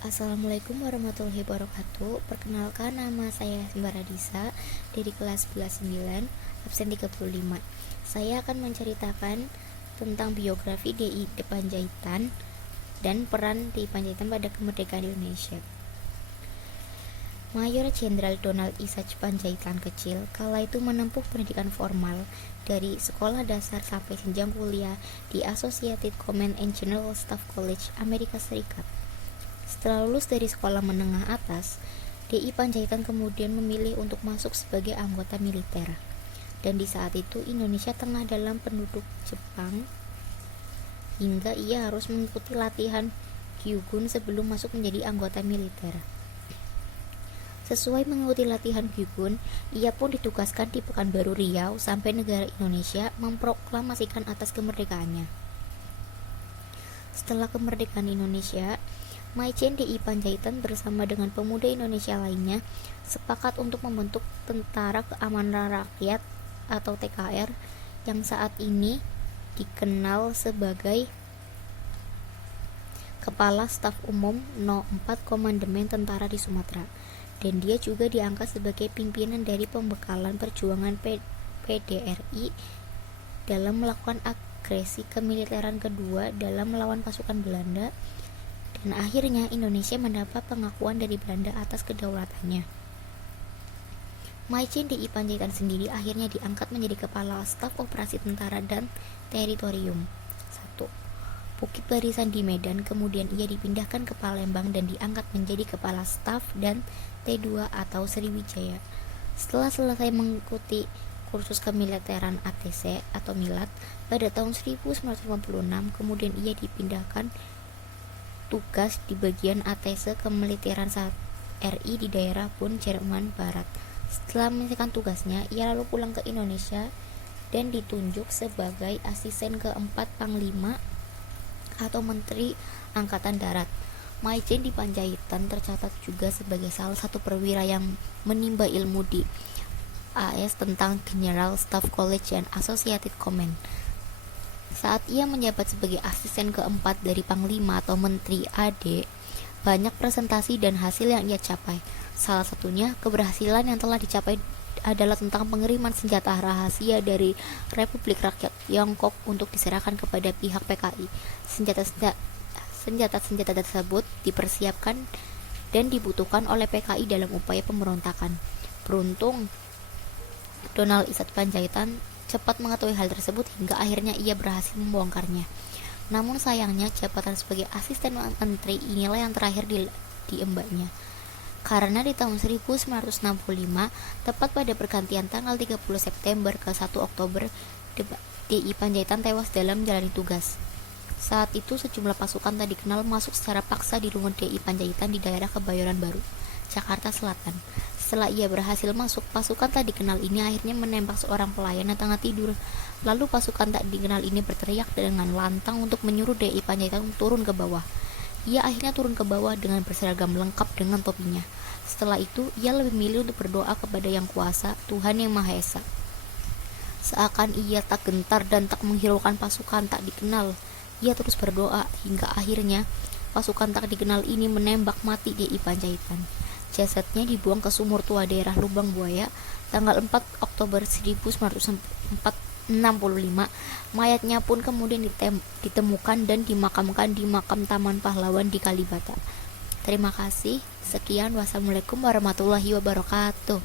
Assalamualaikum warahmatullahi wabarakatuh. Perkenalkan, nama saya Simbaradisa dari kelas 9, absen 35. Saya akan menceritakan tentang biografi DI Panjaitan dan peran DI Panjaitan pada kemerdekaan Indonesia. Mayor Jenderal Donald Isach Panjaitan kecil kala itu menempuh pendidikan formal dari sekolah dasar sampai jenjang kuliah di Associated Command and General Staff College, Amerika Serikat. Setelah lulus dari sekolah menengah atas, DI Panjaitan kemudian memilih untuk masuk sebagai anggota militer. Dan di saat itu Indonesia tengah dalam penduduk Jepang, hingga ia harus mengikuti latihan Gyugun sebelum masuk menjadi anggota militer. Sesuai mengikuti latihan Gyugun, ia pun ditugaskan di Pekanbaru Riau sampai negara Indonesia memproklamasikan atas kemerdekaannya. Setelah kemerdekaan Indonesia, Maijen DI Panjaitan bersama dengan pemuda Indonesia lainnya sepakat untuk membentuk Tentara Keamanan Rakyat atau TKR yang saat ini dikenal sebagai Kepala Staf Umum No. 4 Komandemen Tentara di Sumatera, dan dia juga diangkat sebagai pimpinan dari pembekalan perjuangan PDRI dalam melakukan agresi kemiliteran kedua dalam melawan pasukan Belanda. Dan akhirnya Indonesia mendapat pengakuan dari Belanda atas kedaulatannya. Maijen DI Panjaitan sendiri akhirnya diangkat menjadi Kepala Staf Operasi Tentara dan Teritorium 1. Bukit Barisan di Medan, kemudian ia dipindahkan ke Palembang dan diangkat menjadi Kepala Staf dan T2 atau Sriwijaya. Setelah selesai mengikuti kursus kemiliteran ATC atau Milat pada tahun 1956, kemudian ia dipindahkan tugas di bagian ATC Kemiliteran RI di daerah Bonn, Jerman Barat. Setelah menyelesaikan tugasnya, ia lalu pulang ke Indonesia dan ditunjuk sebagai asisten keempat Panglima atau Menteri Angkatan Darat. Maijen DI Panjaitan tercatat juga sebagai salah satu perwira yang menimba ilmu di AS tentang General Staff College and Associated Command. Saat ia menjabat sebagai asisten keempat dari Panglima atau Menteri AD, banyak presentasi dan hasil yang ia capai. Salah satunya, keberhasilan yang telah dicapai adalah tentang pengiriman senjata rahasia dari Republik Rakyat Tiongkok untuk diserahkan kepada pihak PKI. Senjata-senjata tersebut dipersiapkan dan dibutuhkan oleh PKI dalam upaya pemberontakan. Beruntung, Donald Isach Panjaitan cepat mengetahui hal tersebut hingga akhirnya ia berhasil membongkarnya. Namun sayangnya jabatan sebagai asisten menteri inilah yang terakhir diembannya. Karena di tahun 1965, tepat pada pergantian tanggal 30 September ke 1 Oktober, DI Panjaitan tewas dalam menjalani tugas. Saat itu sejumlah pasukan tak dikenal masuk secara paksa di rumah DI Panjaitan di daerah Kebayoran Baru, Jakarta Selatan. Setelah ia berhasil masuk, pasukan tak dikenal ini akhirnya menembak seorang pelayan yang tengah tidur. Lalu pasukan tak dikenal ini berteriak dengan lantang untuk menyuruh DI Panjaitan turun ke bawah. Ia akhirnya turun ke bawah dengan berseragam lengkap dengan topinya. Setelah itu, ia lebih memilih untuk berdoa kepada Yang Kuasa, Tuhan Yang Maha Esa. Seakan ia tak gentar dan tak menghiraukan pasukan tak dikenal, ia terus berdoa hingga akhirnya pasukan tak dikenal ini menembak mati DI Panjaitan. Jasadnya dibuang ke sumur tua daerah Lubang Buaya tanggal 4 Oktober 1965. Mayatnya pun kemudian ditemukan dan dimakamkan di makam Taman Pahlawan di Kalibata. Terima kasih. Sekian, wassalamualaikum warahmatullahi wabarakatuh.